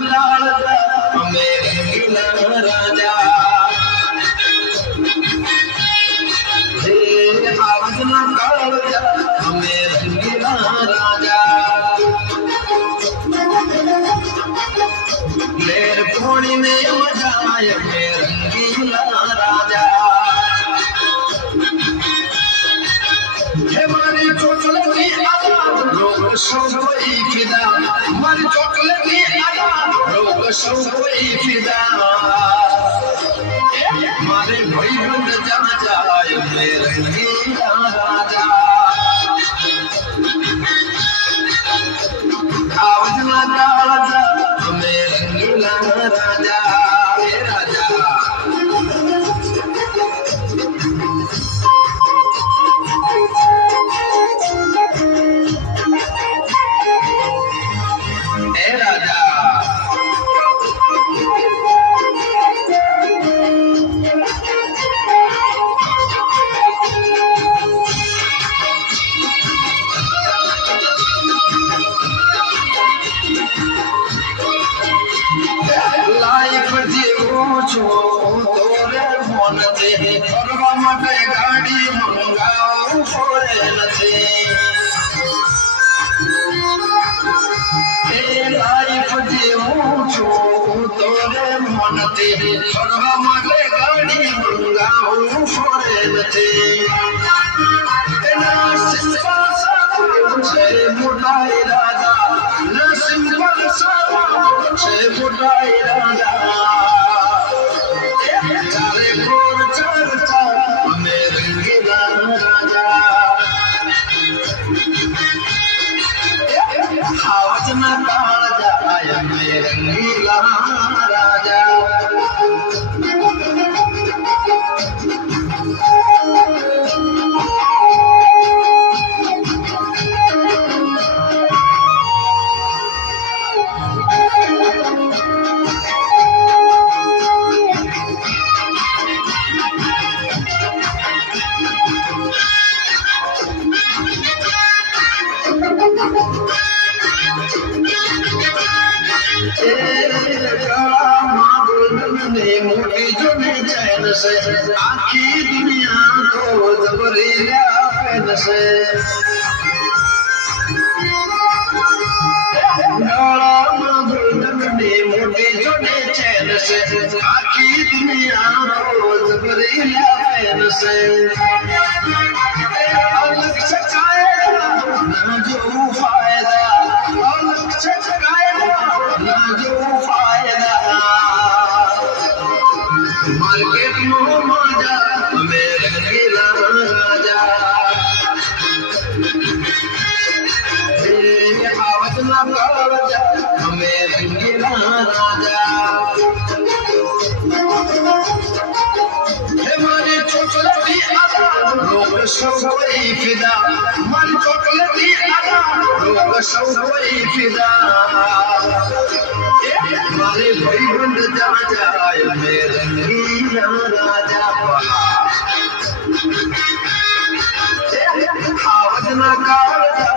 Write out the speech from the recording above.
कालजा हमें रंगीला राजा आवजना कालजा हमें रंगीला राजा मेरे पोनी में मजा आया में रंगीला राजा हमारी चोटलती आजाद लोग सब कोई फिदा हमारी चोटलती आजाद लोग सब कोई फिदा हमारे भाई बंद जा जाए में रंगीला राजा आवजना कालजा हमें रंगीला राजा राजा तोरे मन दे करवा मटे गाड़ी मंगाओ फोरे नथे ए लाइफ जीऊं छो तोरे मन दे करवा मटे गाड़ी मंगाओ फोरे नथे ना सिंपल सा छे मोटाई राजा ना सिंपल सा छे मोटाई राजा चारे गोर चर्चा हमें रंगीला राजा आवजना कालजा आया में रंगीला राजा मोटी जुनी चैन से आखी दुनिया को जबरीला फैन से मोटी जुनी चैन से आखी दुनिया को जबरीला फैन से अलग छकाएगा ना जो फायदा अलग छकाएगा ना जो फायदा मार्केट में मजा हमें रंगीला राजा आवजना कालजा हमें रंगीला राजा हमारी चोटलती आजाद लोग सब कोई फिदा हमारी चोटलती आजाद लोग सब कोई फिदा हमारे भाई बंद जा जाए में रंगीला राजा आवजना कालजा